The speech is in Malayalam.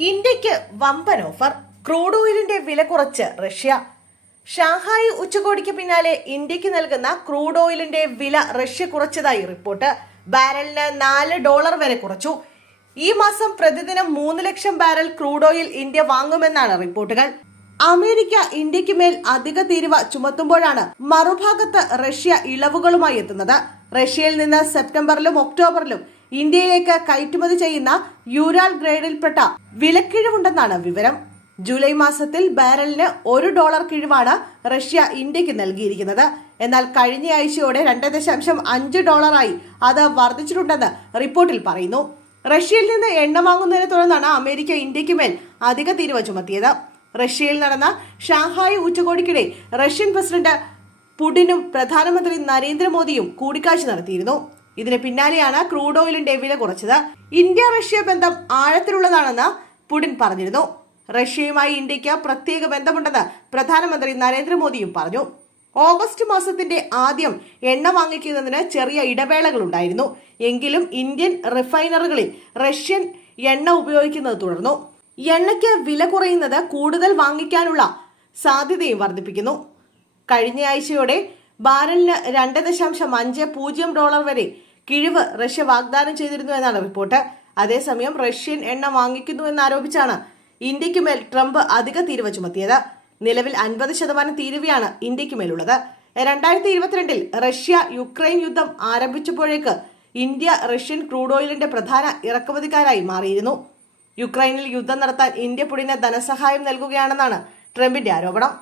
ഇന്ത്യയ്ക്ക് വമ്പൻ ഓഫർ. ക്രൂഡ് ഓയിലിന്റെ വില കുറച്ച് റഷ്യ. ഷാങ്ഹായ് ഉച്ചകോടിക്ക് പിന്നാലെ ഇന്ത്യയ്ക്ക് നൽകുന്ന ക്രൂഡ് ഓയിലിന്റെ വില റഷ്യ കുറച്ചതായി റിപ്പോർട്ട്. ബാരലിന് നാല് ഡോളർ വരെ കുറച്ചു. ഈ മാസം പ്രതിദിനം മൂന്ന് lakh barrel crude oil India വാങ്ങുമെന്നാണ് റിപ്പോർട്ടുകൾ. അമേരിക്ക ഇന്ത്യയ്ക്ക് മേൽ അധിക തീരുവ ചുമത്തുമ്പോഴാണ് മറുഭാഗത്ത് റഷ്യ ഇളവുകളുമായി എത്തുന്നത്. റഷ്യയിൽ നിന്ന് സെപ്റ്റംബറിലും ഒക്ടോബറിലും ഇന്ത്യയിലേക്ക് കയറ്റുമതി ചെയ്യുന്ന യൂരാൽ ഗ്രേഡിൽപ്പെട്ട വിലക്കിഴിവുണ്ടെന്നാണ് വിവരം. ജൂലൈ മാസത്തിൽ ബാരലിന് ഒരു ഡോളർ കിഴിവാണ് റഷ്യ ഇന്ത്യയ്ക്ക് നൽകിയിരിക്കുന്നത്. എന്നാൽ കഴിഞ്ഞ ആഴ്ചയോടെ രണ്ട് ദശാംശം അഞ്ച് ഡോളറായി അത് വർദ്ധിച്ചിട്ടുണ്ടെന്ന് റിപ്പോർട്ടിൽ പറയുന്നു. റഷ്യയിൽ നിന്ന് എണ്ണ വാങ്ങുന്നതിനെ തുടർന്നാണ് അമേരിക്ക ഇന്ത്യയ്ക്ക് മേൽ അധിക തീരുവ ചുമത്തിയത്. റഷ്യയിൽ നടന്ന ഷാങ്ഹായ് ഉച്ചകോടിക്കിടെ റഷ്യൻ പ്രസിഡന്റ് പുടിനും പ്രധാനമന്ത്രി നരേന്ദ്രമോദിയും കൂടിക്കാഴ്ച നടത്തിയിരുന്നു. ഇതിന് പിന്നാലെയാണ് ക്രൂഡ് ഓയിലിന്റെ വില കുറച്ചത്. ഇന്ത്യ റഷ്യ ബന്ധം ആഴത്തിലുള്ളതാണെന്ന് പുടിൻ പറഞ്ഞിരുന്നു. റഷ്യയുമായി ഇന്ത്യയ്ക്ക് പ്രത്യേക ബന്ധമുണ്ടെന്ന് പ്രധാനമന്ത്രി നരേന്ദ്രമോദിയും പറഞ്ഞു. ഓഗസ്റ്റ് മാസത്തിന്റെ ആദ്യം എണ്ണ വാങ്ങിക്കുന്നതിന് ചെറിയ ഇടവേളകളുണ്ടായിരുന്നു. എങ്കിലും ഇന്ത്യൻ റിഫൈനറികളിൽ റഷ്യൻ എണ്ണ ഉപയോഗിക്കുന്നത് തുടർന്നു. എണ്ണയ്ക്ക് വില കുറയുന്നത് കൂടുതൽ വാങ്ങിക്കാനുള്ള സാധ്യതയും വർദ്ധിപ്പിക്കുന്നു. കഴിഞ്ഞ ആഴ്ചയോടെ ബാരലിന് രണ്ട് ദശാംശം അഞ്ച് പൂജ്യം ഡോളർ വരെ കിഴിവ് റഷ്യ വാഗ്ദാനം ചെയ്തിരുന്നു എന്നാണ് റിപ്പോർട്ട്. അതേസമയം റഷ്യൻ എണ്ണ വാങ്ങിക്കുന്നു എന്നാരോപിച്ചാണ് ഇന്ത്യയ്ക്ക് മേൽ ട്രംപ് അധിക തീരുവ ചുമത്തിയത്. നിലവിൽ അൻപത് ശതമാനം തീരുവയാണ് ഇന്ത്യയ്ക്ക് മേലുള്ളത് രണ്ടായിരത്തി ഇരുപത്തിരണ്ടിൽ റഷ്യ യുക്രൈൻ യുദ്ധം ആരംഭിച്ചപ്പോഴേക്ക് ഇന്ത്യ റഷ്യൻ ക്രൂഡ് ഓയിലിന്റെ പ്രധാന ഇറക്കുമതിക്കാരായി മാറിയിരുന്നു. യുക്രൈനിൽ യുദ്ധം നടത്താൻ ഇന്ത്യ പുടിന് ധനസഹായം നൽകുകയാണെന്നാണ് ട്രംപിന്റെ ആരോപണം.